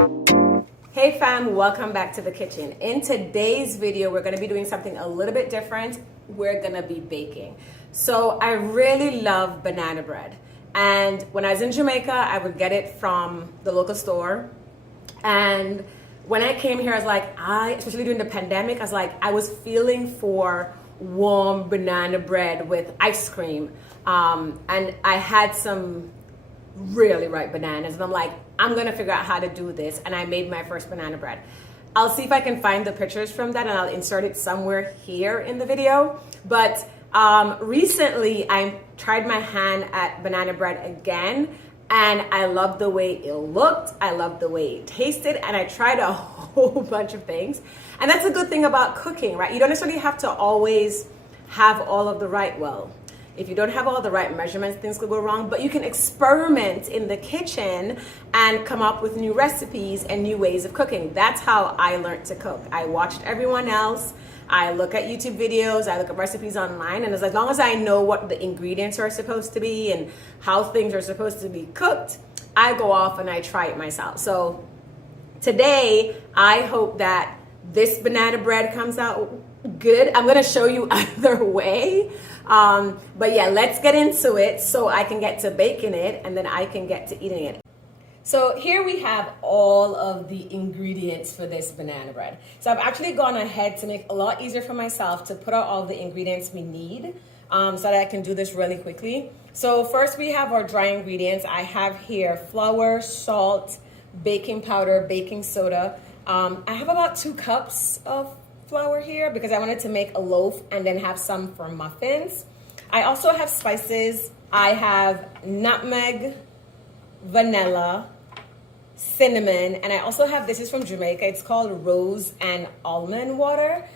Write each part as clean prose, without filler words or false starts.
Hey fam, welcome back to the kitchen. In today's video, we're gonna be doing something a little bit different. We're gonna be baking. So I really love banana bread. And when I was in Jamaica, I would get it from the local store. And when I came here, I was like, especially during the pandemic, I was feeling for warm banana bread with ice cream. And I had some really ripe bananas, and I'm like, I'm gonna figure out how to do this, and I made my first banana bread. I'll see if I can find the pictures from that, and I'll insert it somewhere here in the video. But recently I tried my hand at banana bread again, and I loved the way it looked, I loved the way it tasted, and I tried a whole bunch of things. And that's a good thing about cooking, right? You don't necessarily have to always have all of the if you don't have all the right measurements, things could go wrong, but you can experiment in the kitchen and come up with new recipes and new ways of cooking. That's how I learned to cook. I watched everyone else. I look at YouTube videos, I look at recipes online, and as long as I know what the ingredients are supposed to be and how things are supposed to be cooked, I go off and I try it myself. So today, I hope that this banana bread comes out good. I'm gonna show you either way. But yeah, let's get into it so I can get to baking it and then I can get to eating it. So here we have all of the ingredients for this banana bread. So I've actually gone ahead to make it a lot easier for myself to put out all the ingredients we need so that I can do this really quickly. So first we have our dry ingredients. I have here flour, salt, baking powder, baking soda. I have about 2 cups of flour here because I wanted to make a loaf and then have some for muffins. I also have spices. I have nutmeg, vanilla, cinnamon, and I also have, this is from Jamaica, it's called rose and almond water.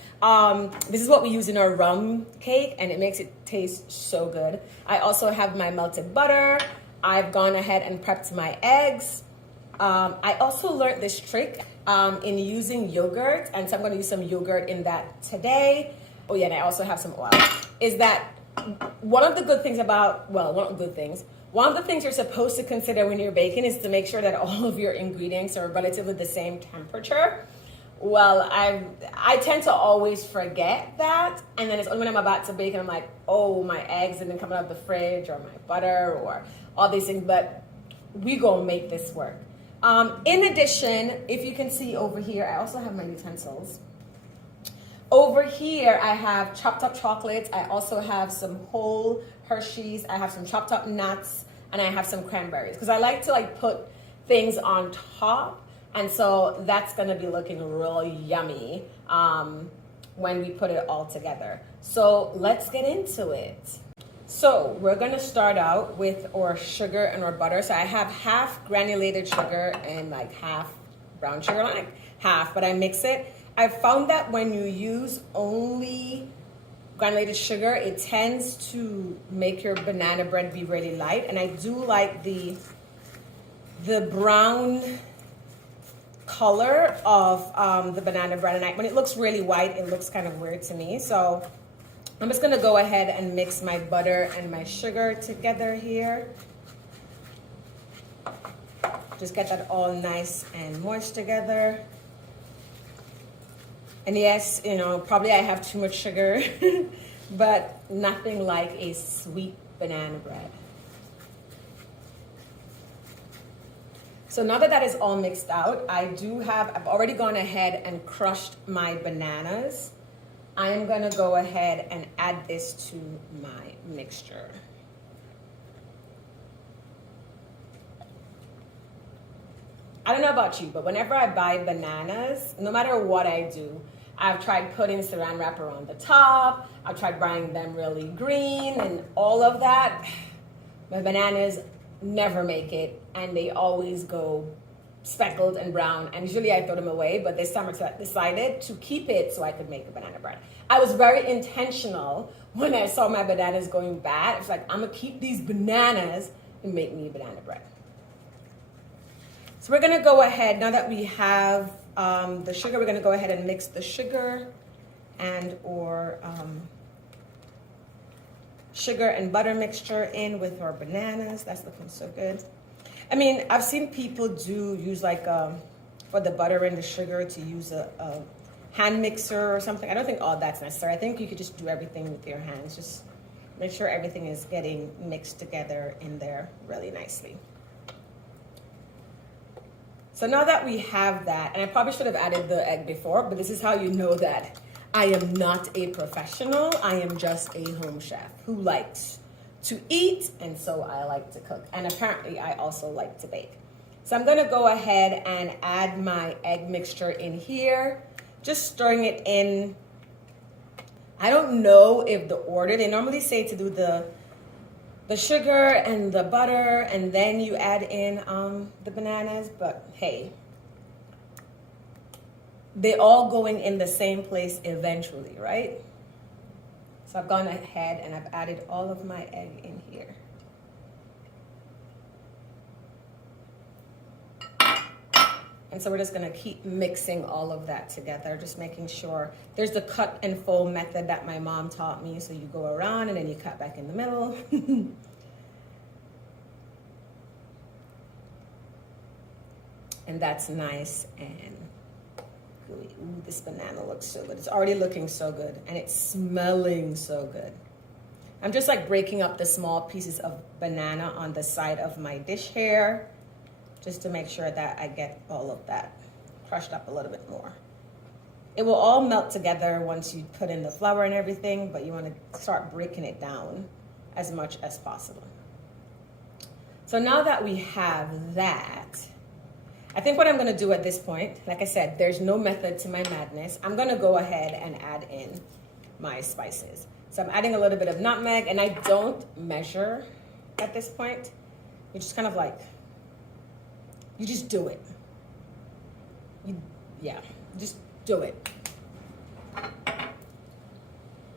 This is what we use in our rum cake and it makes it taste so good. I also have my melted butter. I've gone ahead and prepped my eggs. I also learned this trick in using yogurt, and so I'm going to use some yogurt in that today. Oh yeah, and I also have some oil. Is that one of the good things about, one of the things you're supposed to consider when you're baking is to make sure that all of your ingredients are relatively the same temperature. Well, I tend to always forget that, and then it's only when I'm about to bake and I'm like, oh, my eggs didn't come out of the fridge, or my butter, or all these things, but we gonna make this work. In addition, if you can see over here, I also have my utensils. Over here, I have chopped up chocolates. I also have some whole Hershey's. I have some chopped up nuts, and I have some cranberries because I like to put things on top, and so that's gonna be looking real yummy when we put it all together. So let's get into it. So we're gonna start out with our sugar and our butter. So I have half granulated sugar and half brown sugar, half, but I mix it. I've found that when you use only granulated sugar, it tends to make your banana bread be really light. And I do like the brown color of the banana bread. And when it looks really white, it looks kind of weird to me. So I'm just gonna go ahead and mix my butter and my sugar together here. Just get that all nice and moist together. And yes, probably I have too much sugar, but nothing like a sweet banana bread. So now that that is all mixed out, I've already gone ahead and crushed my bananas. I am gonna go ahead and add this to my mixture. I don't know about you, but whenever I buy bananas, no matter what I do, I've tried putting saran wrap around the top, I've tried buying them really green and all of that. My bananas never make it, and they always go speckled and brown, and usually I throw them away, but this time I decided to keep it so I could make a banana bread. I was very intentional when I saw my bananas going bad. It's like, I'm gonna keep these bananas and make me banana bread. So we're gonna go ahead, now that we have the sugar, we're gonna go ahead and mix the sugar and sugar and butter mixture in with our bananas. That's looking so good. I mean, I've seen people use like for the butter and the sugar to use a hand mixer or something. I don't think all that's necessary. I think you could just do everything with your hands. Just make sure everything is getting mixed together in there really nicely. So now that we have that, and I probably should have added the egg before, but this is how you know that I am not a professional. I am just a home chef who likes to eat, and so I like to cook. And apparently I also like to bake. So I'm gonna go ahead and add my egg mixture in here, just stirring it in. I don't know if the order, they normally say to do the sugar and the butter, and then you add in the bananas, but hey, they're all going in the same place eventually, right? So I've gone ahead and I've added all of my egg in here. And so we're just gonna keep mixing all of that together, just making sure. There's the cut and fold method that my mom taught me. So you go around and then you cut back in the middle. And that's nice and gooey. Ooh, this banana looks so good. It's already looking so good and it's smelling so good. I'm just like breaking up the small pieces of banana on the side of my dish here, just to make sure that I get all of that crushed up a little bit more. It will all melt together once you put in the flour and everything, but you want to start breaking it down as much as possible. So now that we have that, I think what I'm gonna do at this point, like I said, there's no method to my madness. I'm gonna go ahead and add in my spices. So I'm adding a little bit of nutmeg, and I don't measure at this point. You just kind of like, you just do it. Just do it.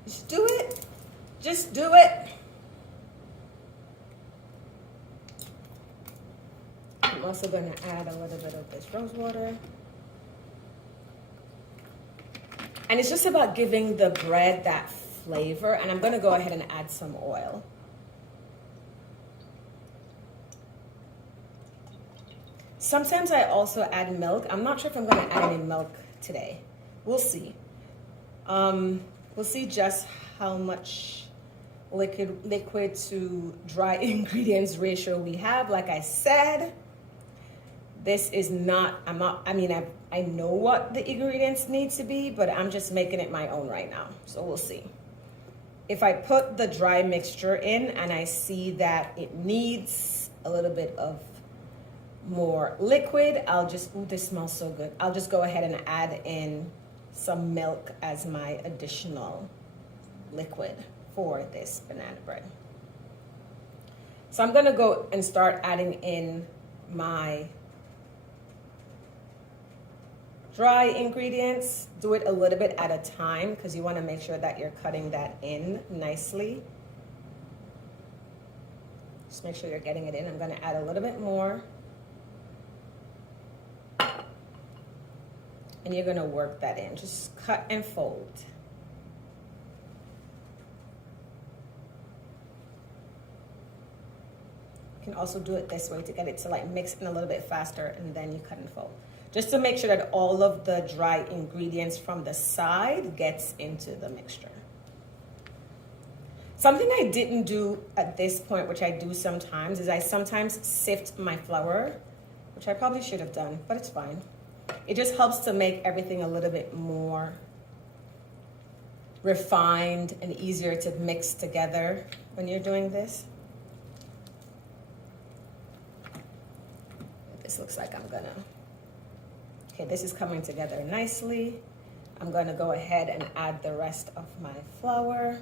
Just do it. Just do it. I'm also going to add a little bit of this rose water. And it's just about giving the bread that flavor. And I'm going to go ahead and add some oil. Sometimes I also add milk. I'm not sure if I'm going to add any milk today. We'll see. We'll see just how much liquid to dry ingredients ratio we have. Like I said, this is not, I know what the ingredients need to be, but I'm just making it my own right now. So we'll see. If I put the dry mixture in and I see that it needs a little bit of more liquid, I'll just, ooh, this smells so good. I'll just go ahead and add in some milk as my additional liquid for this banana bread. So I'm gonna go and start adding in my dry ingredients. Do it a little bit at a time because you want to make sure that you're cutting that in nicely. Just make sure you're getting it in. I'm going to add a little bit more. And you're going to work that in. Just cut and fold. You can also do it this way to get it to like mix in a little bit faster, and then you cut and fold. Just to make sure that all of the dry ingredients from the side gets into the mixture. Something I didn't do at this point, which I do sometimes, is I sometimes sift my flour, which I probably should have done, but it's fine. It just helps to make everything a little bit more refined and easier to mix together when you're doing this. This looks like I'm gonna, okay, this is coming together nicely. I'm gonna go ahead and add the rest of my flour.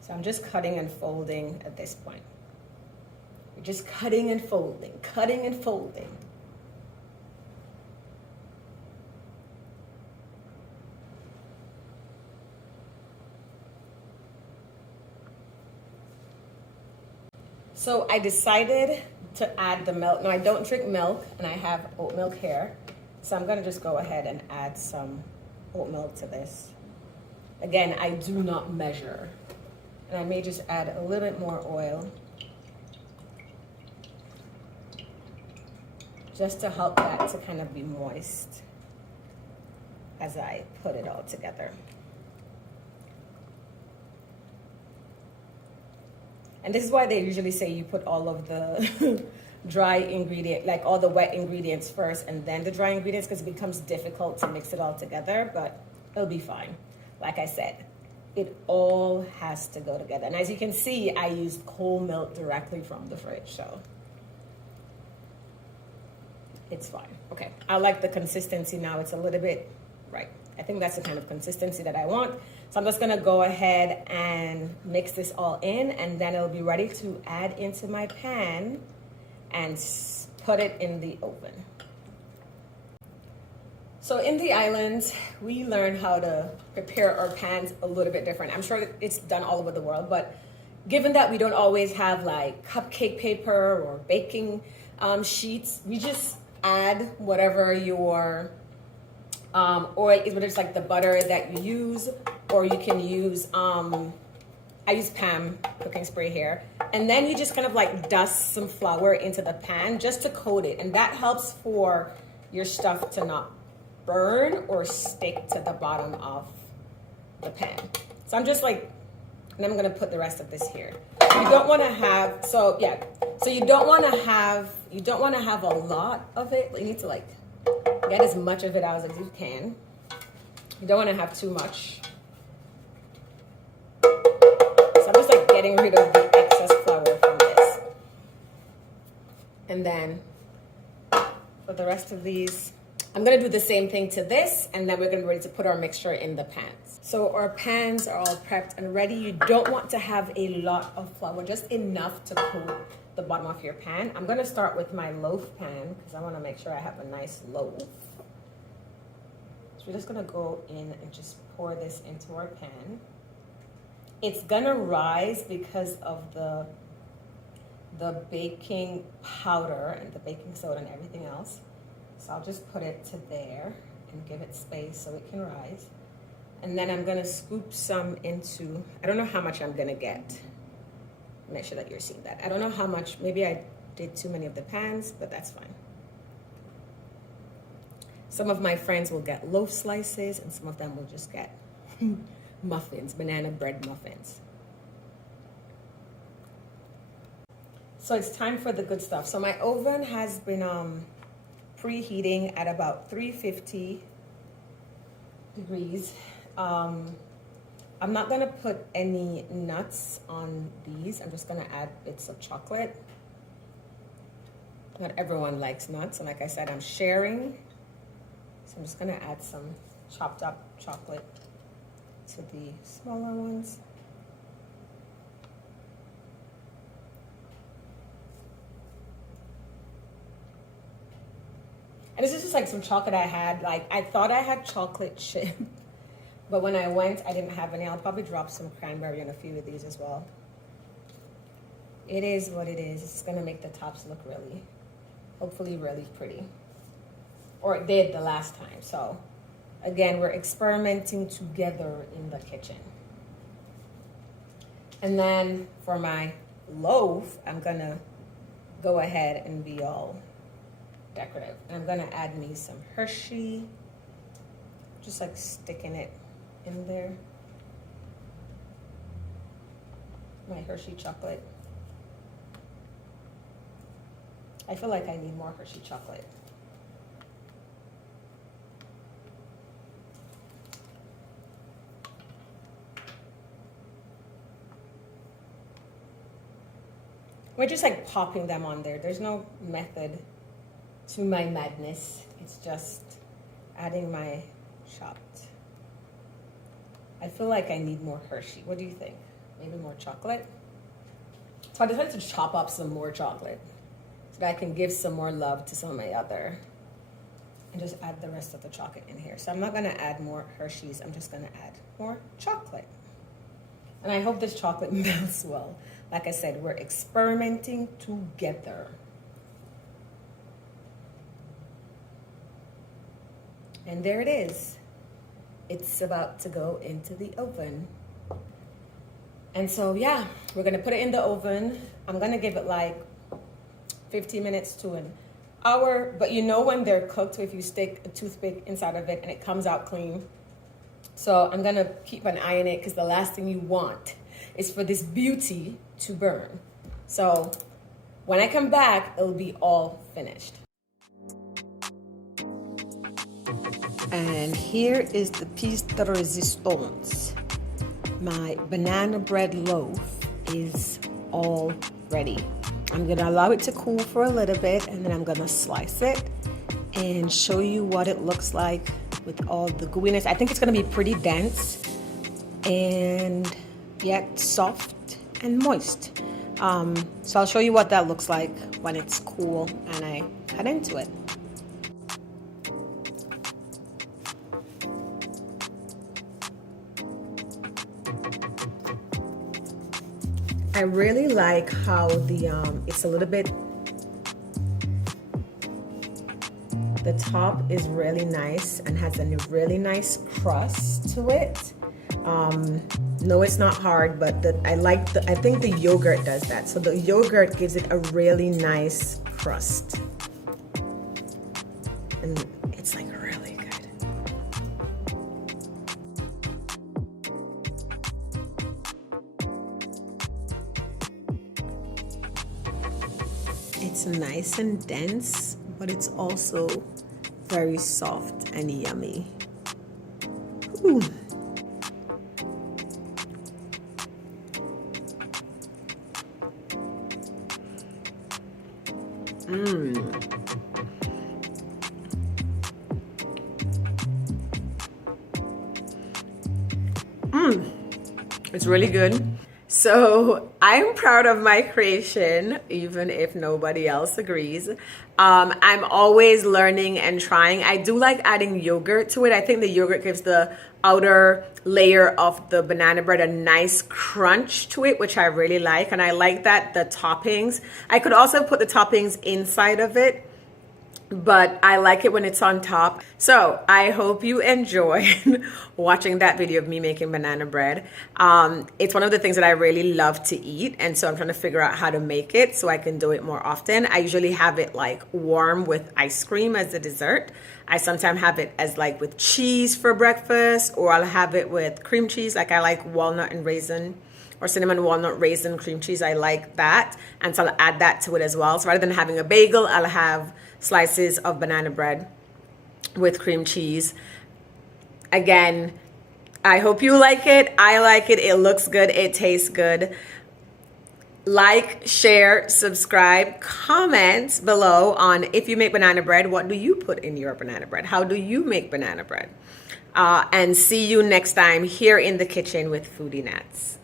So I'm just cutting and folding at this point. You're just cutting and folding, cutting and folding. So I decided to add the milk. Now I don't drink milk and I have oat milk here. So I'm gonna just go ahead and add some oat milk to this. Again, I do not measure. And I may just add a little bit more oil. just to help that to kind of be moist as I put it all together. And this is why they usually say you put all of the dry ingredient, like all the wet ingredients first and then the dry ingredients, because it becomes difficult to mix it all together, but it'll be fine. Like I said, it all has to go together. And as you can see, I used cold milk directly from the fridge, so it's fine. Okay, I like the consistency now. It's a little bit right. I think that's the kind of consistency that I want. So I'm just gonna go ahead and mix this all in, and then it'll be ready to add into my pan and put it in the oven. So in the islands, we learn how to prepare our pans a little bit different. I'm sure it's done all over the world, but given that we don't always have like cupcake paper or baking sheets, we just add whatever your oil, whether it's like the butter that you use, or you can use, I use Pam cooking spray here. And then you just kind of like dust some flour into the pan just to coat it. And that helps for your stuff to not burn or stick to the bottom of the pan. So I'm just like, and I'm gonna put the rest of this here. You don't wanna have, so yeah. So you don't wanna have a lot of it. You need to like get as much of it out as you can. You don't wanna have too much. So I'm just like getting rid of the excess flour from this. And then for the rest of these, I'm gonna do the same thing to this, and then we're gonna be ready to put our mixture in the pans. So our pans are all prepped and ready. You don't want to have a lot of flour, just enough to coat the bottom of your pan. I'm gonna start with my loaf pan because I wanna make sure I have a nice loaf. So we're just gonna go in and just pour this into our pan. It's gonna rise because of the baking powder and the baking soda and everything else. So I'll just put it to there and give it space so it can rise. And then I'm gonna scoop some into, I don't know how much I'm gonna get. Make sure that you're seeing that. I don't know how much, maybe I did too many of the pans, but that's fine. Some of my friends will get loaf slices and some of them will just get muffins, banana bread muffins. So it's time for the good stuff. So my oven has been preheating at about 350 degrees. I'm not gonna put any nuts on these. I'm just gonna add bits of chocolate. Not everyone likes nuts, and like I said, I'm sharing. So I'm just gonna add some chopped up chocolate to the smaller ones. And this is just like some chocolate I had. Like, I thought I had chocolate chip, but when I went, I didn't have any. I'll probably drop some cranberry on a few of these as well. It is what it is. It's gonna make the tops look really, hopefully really pretty. Or it did the last time. So again, we're experimenting together in the kitchen. And then for my loaf, I'm gonna go ahead and be all decorative. And I'm gonna add me some Hershey, just like sticking it in there. My Hershey chocolate. I feel like I need more Hershey chocolate. We're just like popping them on there. There's no method to my madness. It's just adding my chopped. I feel like I need more Hershey. What do you think? Maybe more chocolate? So I decided to chop up some more chocolate so that I can give some more love to some of my other, and just add the rest of the chocolate in here. So I'm not gonna add more Hershey's. I'm just gonna add more chocolate. And I hope this chocolate melts well. Like I said, we're experimenting together. And there it is. It's about to go into the oven. And so yeah, we're gonna put it in the oven. I'm gonna give it like 15 minutes to an but you know when they're cooked, if you stick a toothpick inside of it and it comes out clean. So I'm gonna keep an eye on it because the last thing you want is for this beauty to burn. So when I come back, it'll be all finished. And here is the piece de resistance. My banana bread loaf is all ready. I'm gonna allow it to cool for a little bit and then I'm gonna slice it and show you what it looks like with all the gooiness. I think it's gonna be pretty dense and yet soft and moist. So I'll show you what that looks like when it's cool and I cut into it. I really like how it's a little bit, the top is really nice and has a really nice crust to it. No, it's not hard, but I think the yogurt does that. So the yogurt gives it a really nice crust. And it's like really good. It's nice and dense, but it's also very soft and yummy. Ooh. It's really good. So I'm proud of my creation, even if nobody else agrees. I'm always learning and trying. I do like adding yogurt to it. I think the yogurt gives the outer layer of the banana bread a nice crunch to it, which I really like. And I like that the toppings, I could also put the toppings inside of it, but I like it when it's on top. So I hope you enjoyed watching that video of me making banana bread. It's one of the things that I really love to eat, and so I'm trying to figure out how to make it so I can do it more often. I usually have it like warm with ice cream as a dessert. I sometimes have it as like with cheese for breakfast, or I'll have it with cream cheese. Like I like walnut and raisin, or cinnamon walnut raisin cream cheese. I like that, and so I'll add that to it as well. So rather than having a bagel, I'll have slices of banana bread with cream cheese. Again, I hope you like it. I like it. It looks good. It tastes good. Like, share, subscribe, comment below on if you make banana bread, what do you put in your banana bread? How do you make banana bread? And see you next time here in the kitchen with Foodie Nats.